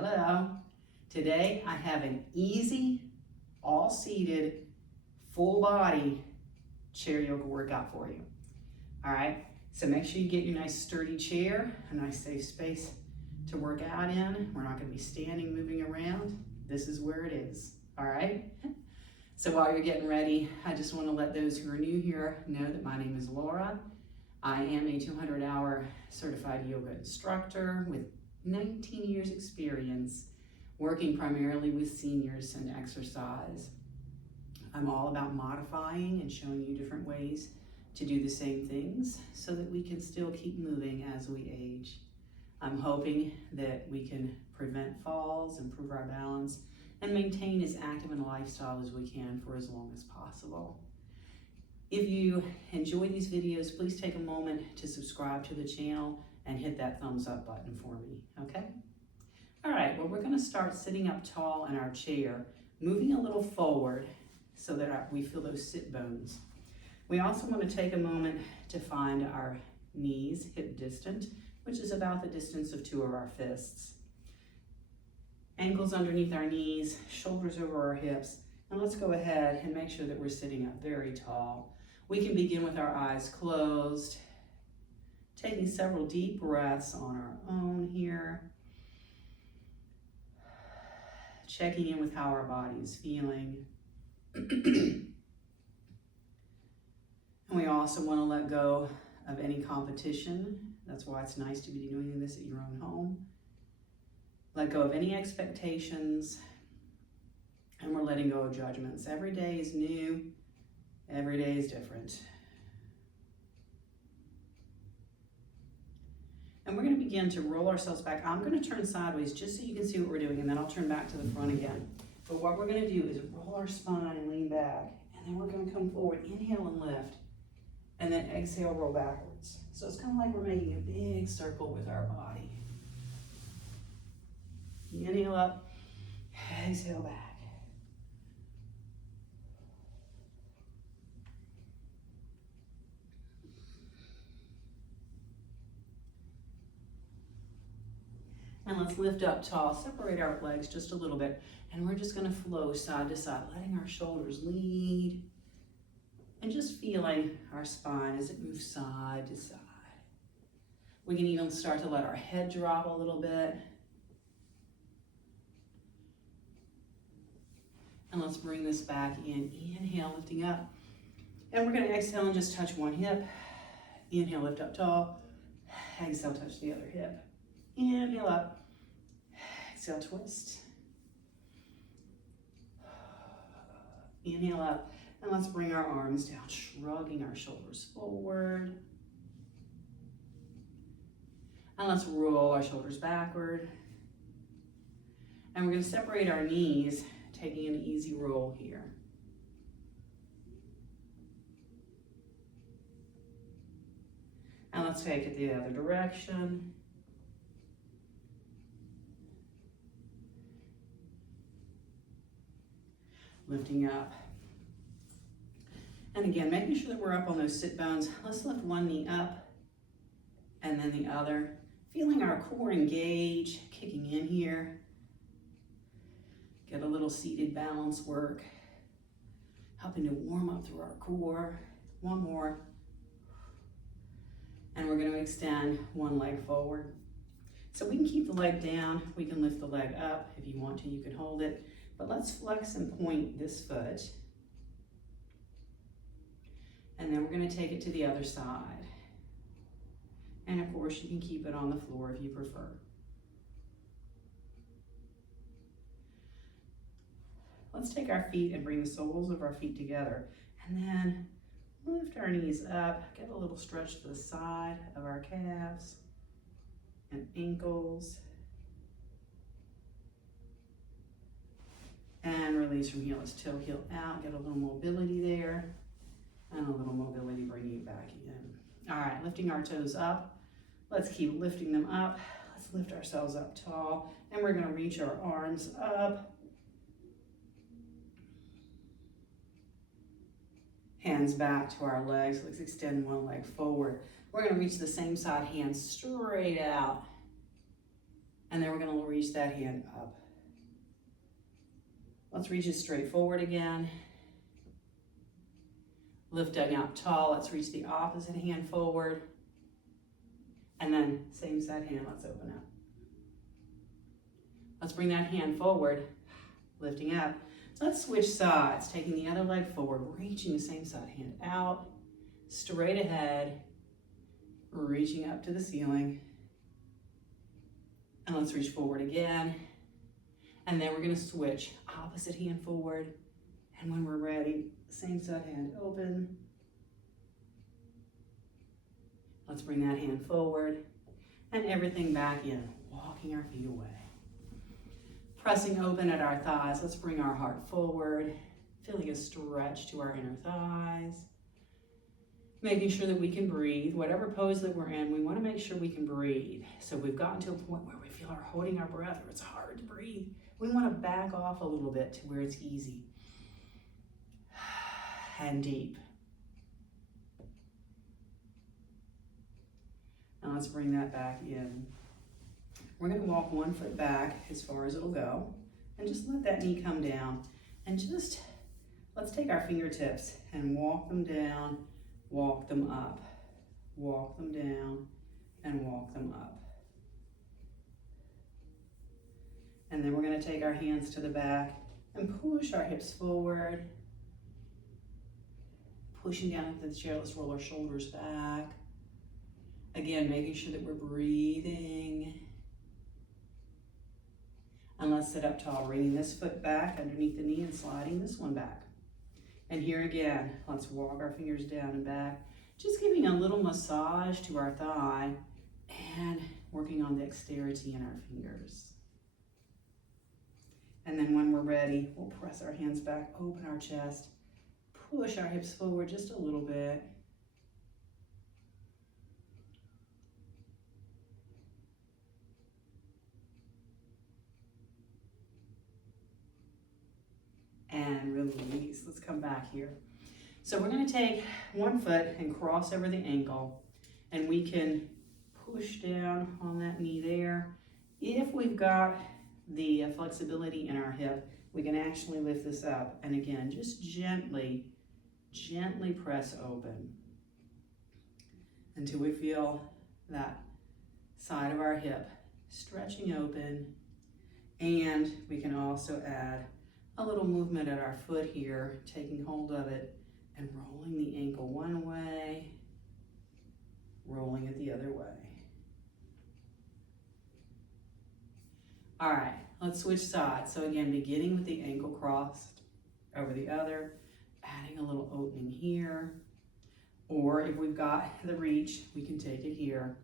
Hello. Today I have an easy, all-seated, full-body chair yoga workout for you. All right, so make sure you get your nice sturdy chair, a nice safe space to work out in. We're not going to be standing, moving around. This is where it is, all right? So while you're getting ready, I just want to let those who are new here know that my name is Laura. I am a 200-hour certified yoga instructor with 19 years experience working primarily with seniors and exercise. I'm all about modifying and showing you different ways to do the same things so that we can still keep moving as we age. I'm hoping that we can prevent falls, improve our balance, and maintain as active a lifestyle as we can for as long as possible. If you enjoy these videos, please take a moment to subscribe to the channel and hit that thumbs up button for me, okay? All right, well, we're gonna start sitting up tall in our chair, moving a little forward so that we feel those sit bones. We also want to take a moment to find our knees hip distant, which is about the distance of 2 of our fists. Ankles underneath our knees, shoulders over our hips, and let's go ahead and make sure that we're sitting up very tall. We can begin with our eyes closed, taking several deep breaths on our own here, checking in with how our body is feeling. And we also want to let go of any competition. That's why it's nice to be doing this at your own home. Let go of any expectations, and we're letting go of judgments. Every day is new, every day is different. And we're going to begin to roll ourselves back. I'm going to turn sideways just so you can see what we're doing, and then I'll turn back to the front again. But what we're going to do is roll our spine and lean back, and then we're going to come forward, inhale and lift, and then exhale, roll backwards. So it's kind of like we're making a big circle with our body. Inhale up, exhale back. And let's lift up tall, separate our legs just a little bit, and we're just gonna flow side to side, letting our shoulders lead, and just feeling our spine as it moves side to side. We can even start to let our head drop a little bit. And let's bring this back in. Inhale, lifting up. And we're gonna exhale and just touch one hip. Inhale, lift up tall. Exhale, touch the other hip. Inhale up. Exhale, twist. Inhale up. And let's bring our arms down, shrugging our shoulders forward. And let's roll our shoulders backward. And we're gonna separate our knees, taking an easy roll here. And let's take it the other direction. Lifting up. And again, making sure that we're up on those sit bones. Let's lift one knee up and then the other. Feeling our core engage, kicking in here. Get a little seated balance work, helping to warm up through our core. One more. And we're going to extend one leg forward. So we can keep the leg down. We can lift the leg up. If you want to, you can hold it. But let's flex and point this foot. And then we're going to take it to the other side. And of course, you can keep it on the floor if you prefer. Let's take our feet and bring the soles of our feet together. And then lift our knees up, get a little stretch to the side of our calves and ankles. And release from heel. Let's toe heel out, get a little mobility there. And a little mobility bringing it back in. All right, lifting our toes up. Let's keep lifting them up. Let's lift ourselves up tall. And we're gonna reach our arms up. Hands back to our legs. Let's extend one leg forward. We're going to reach the same side, hands straight out. And then we're gonna reach that hand up. Let's reach it straight forward again. Lifting up tall, let's reach the opposite hand forward. And then same side hand, let's open up. Let's bring that hand forward, lifting up. Let's switch sides, taking the other leg forward, reaching the same side hand out, straight ahead, reaching up to the ceiling. And let's reach forward again. And then we're gonna switch, opposite hand forward. And when we're ready, same side hand open. Let's bring that hand forward and everything back in, walking our feet away. Pressing open at our thighs, let's bring our heart forward, feeling a stretch to our inner thighs. Making sure that we can breathe. Whatever pose that we're in, we want to make sure we can breathe. So we've gotten to a point where we feel holding our breath or it's hard to breathe. We want to back off a little bit to where it's easy and deep. Now let's bring that back in. We're going to walk one foot back as far as it'll go and just let that knee come down. And just, let's take our fingertips and walk them down, walk them up, walk them down, and walk them up. And then we're going to take our hands to the back and push our hips forward. Pushing down into the chair, let's roll our shoulders back. Again, making sure that we're breathing. And let's sit up tall, bringing this foot back underneath the knee and sliding this one back. And here again, let's walk our fingers down and back, just giving a little massage to our thigh and working on dexterity in our fingers. And then when we're ready, we'll press our hands back, open our chest, push our hips forward just a little bit. And release. Let's come back here. So we're going to take one foot and cross over the ankle, and we can push down on that knee there. If we've got the flexibility in our hip, we can actually lift this up. And again, just gently press open until we feel that side of our hip stretching open. And we can also add a little movement at our foot here, taking hold of it and rolling the ankle one way, rolling it the other way. All right, let's switch sides. So again, beginning with the ankle crossed over the other, adding a little opening here, or if we've got the reach, we can take it here.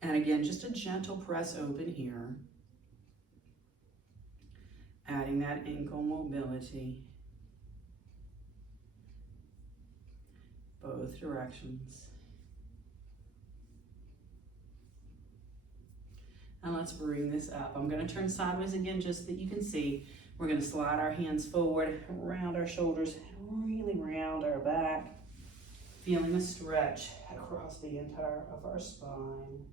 And again, just a gentle press open here. Adding that ankle mobility, both directions. And let's bring this up. I'm going to turn sideways again just so that you can see. We're going to slide our hands forward, around our shoulders, really round our back, feeling a stretch across the entire of our spine.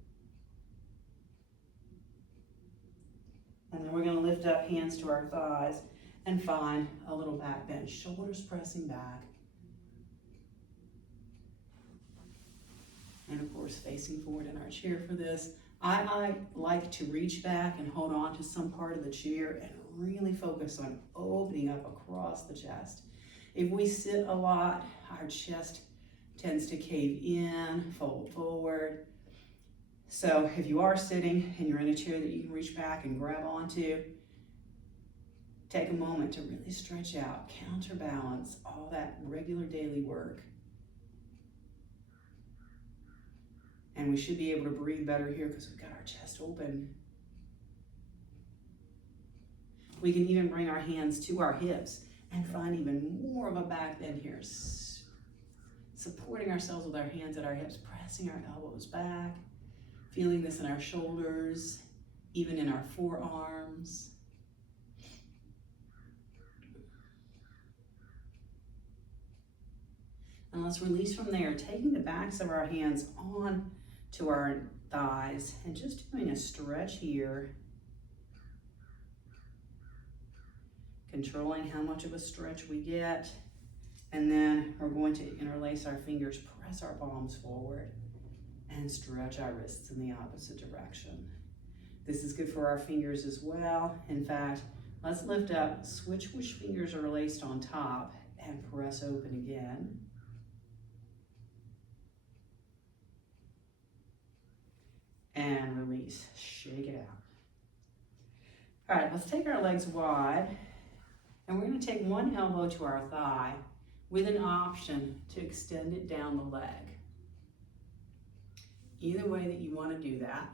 And then we're going to lift up, hands to our thighs, and find a little back bend, shoulders pressing back. And of course, facing forward in our chair for this. I like to reach back and hold on to some part of the chair and really focus on opening up across the chest. If we sit a lot, our chest tends to cave in, fold forward. So if you are sitting and you're in a chair that you can reach back and grab onto, take a moment to really stretch out, counterbalance all that regular daily work. And we should be able to breathe better here because we've got our chest open. We can even bring our hands to our hips and find even more of a back bend here. Supporting ourselves with our hands at our hips, pressing our elbows back, feeling this in our shoulders, even in our forearms. And let's release from there, taking the backs of our hands on to our thighs and just doing a stretch here, controlling how much of a stretch we get. And then we're going to interlace our fingers, press our palms forward, and stretch our wrists in the opposite direction. This is good for our fingers as well. In fact, let's lift up, switch which fingers are laced on top, and press open again. And release, shake it out. All right, let's take our legs wide, and we're gonna take one elbow to our thigh with an option to extend it down the leg. Either way that you wanna do that.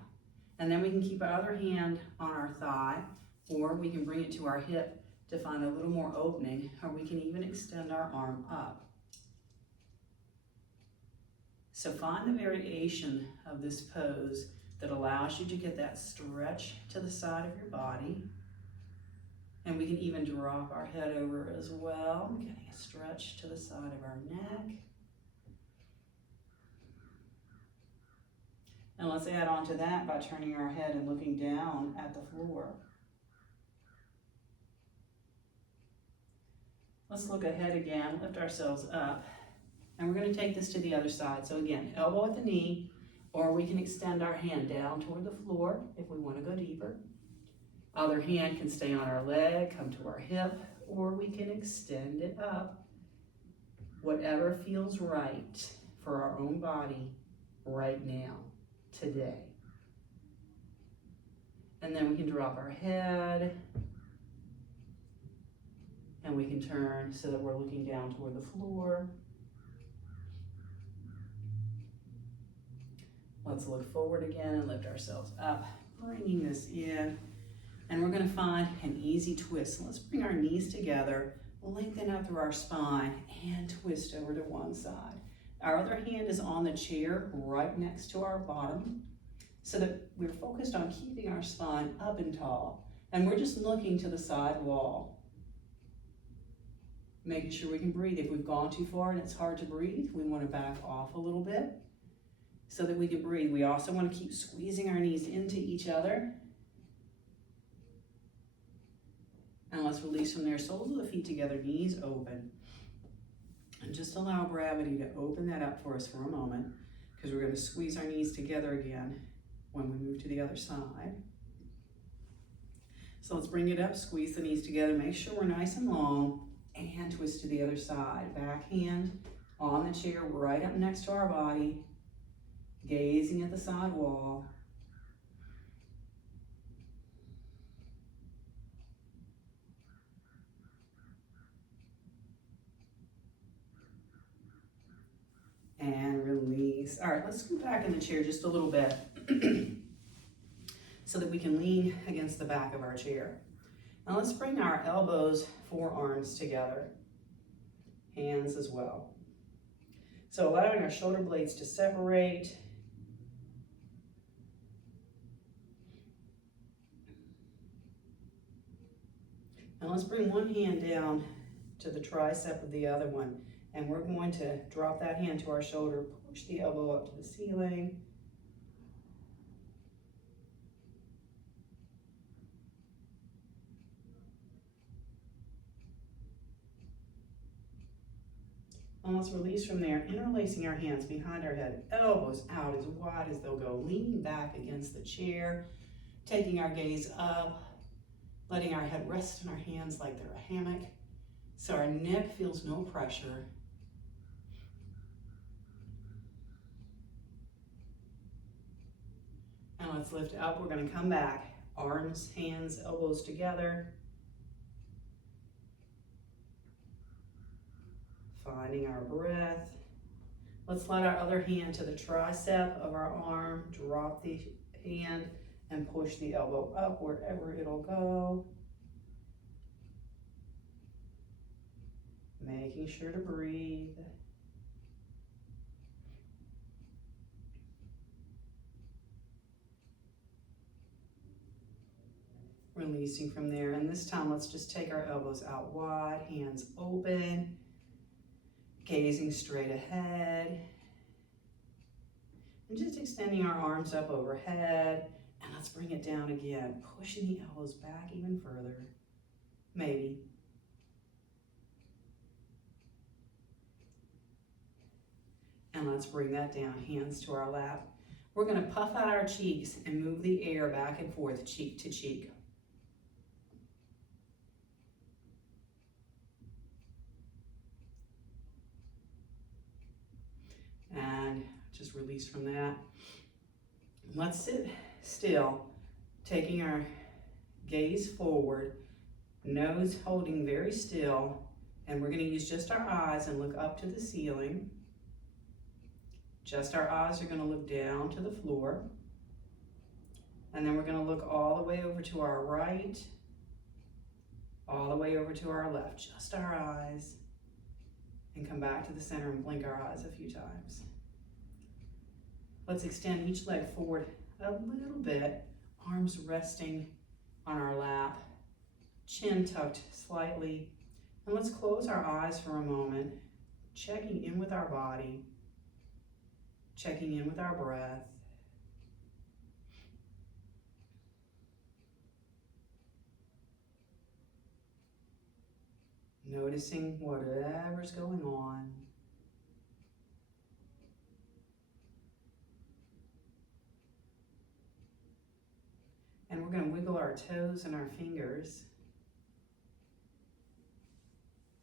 And then we can keep our other hand on our thigh, or we can bring it to our hip to find a little more opening, or we can even extend our arm up. So find the variation of this pose that allows you to get that stretch to the side of your body. And we can even drop our head over as well, getting a stretch to the side of our neck. And let's add on to that by turning our head and looking down at the floor. Let's look ahead again, lift ourselves up, and we're going to take this to the other side. So again, elbow at the knee, or we can extend our hand down toward the floor if we want to go deeper. Other hand can stay on our leg, come to our hip, or we can extend it up. Whatever feels right for our own body right now, today. And then we can drop our head, and we can turn so that we're looking down toward the floor. Let's look forward again and lift ourselves up, bringing this in. And we're going to find an easy twist. So let's bring our knees together, lengthen out through our spine, and twist over to one side. Our other hand is on the chair right next to our bottom, so that we're focused on keeping our spine up and tall. And we're just looking to the side wall, making sure we can breathe. If we've gone too far and it's hard to breathe, we want to back off a little bit so that we can breathe. We also want to keep squeezing our knees into each other. And let's release from there, soles of the feet together, knees open. And just allow gravity to open that up for us for a moment, because we're going to squeeze our knees together again when we move to the other side. So let's bring it up, squeeze the knees together, make sure we're nice and long, and twist to the other side. Back hand on the chair right up next to our body, gazing at the side wall. And release. All right, let's scoot back in the chair just a little bit so that we can lean against the back of our chair. Now let's bring our elbows, forearms together, hands as well. So allowing our shoulder blades to separate. And let's bring one hand down to the tricep of the other one. And we're going to drop that hand to our shoulder, push the elbow up to the ceiling. And let's release from there, interlacing our hands behind our head, elbows out as wide as they'll go, leaning back against the chair, taking our gaze up, letting our head rest in our hands like they're a hammock, so our neck feels no pressure. And let's lift up. We're going to come back, arms, hands, elbows together. Finding our breath. Let's let our other hand to the tricep of our arm, drop the hand, and push the elbow up wherever it'll go. Making sure to breathe. Releasing from there, and this time let's just take our elbows out wide, hands open, gazing straight ahead. And just extending our arms up overhead. And let's bring it down again, pushing the elbows back even further. Maybe. And let's bring that down, hands to our lap. We're gonna puff out our cheeks and move the air back and forth, cheek to cheek. And just release from that. Let's sit still, taking our gaze forward, nose holding very still, and we're going to use just our eyes and look up to the ceiling. Just our eyes are going to look down to the floor. And then we're going to look all the way over to our right, all the way over to our left, just our eyes, and come back to the center and blink our eyes a few times. Let's extend each leg forward a little bit, arms resting on our lap, chin tucked slightly. And let's close our eyes for a moment, checking in with our body, checking in with our breath. Noticing whatever's going on. And we're going to wiggle our toes and our fingers.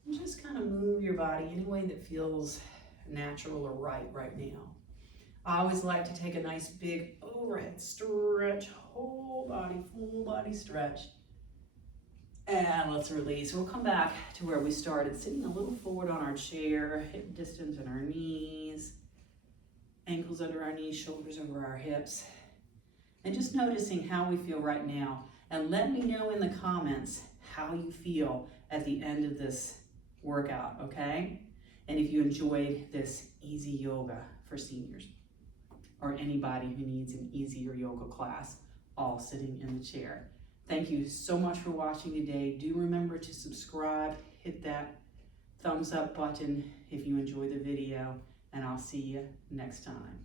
And just kind of move your body any way that feels natural or right now. I always like to take a nice big overhead stretch, whole body, full body stretch. And let's release. We'll come back to where we started, sitting a little forward on our chair, hip distance in our knees, ankles under our knees, shoulders over our hips. And just noticing how we feel right now. And let me know in the comments how you feel at the end of this workout, okay? And if you enjoyed this easy yoga for seniors or anybody who needs an easier yoga class, all sitting in the chair. Thank you so much for watching today. Do remember to subscribe, hit that thumbs up button if you enjoy the video, and I'll see you next time.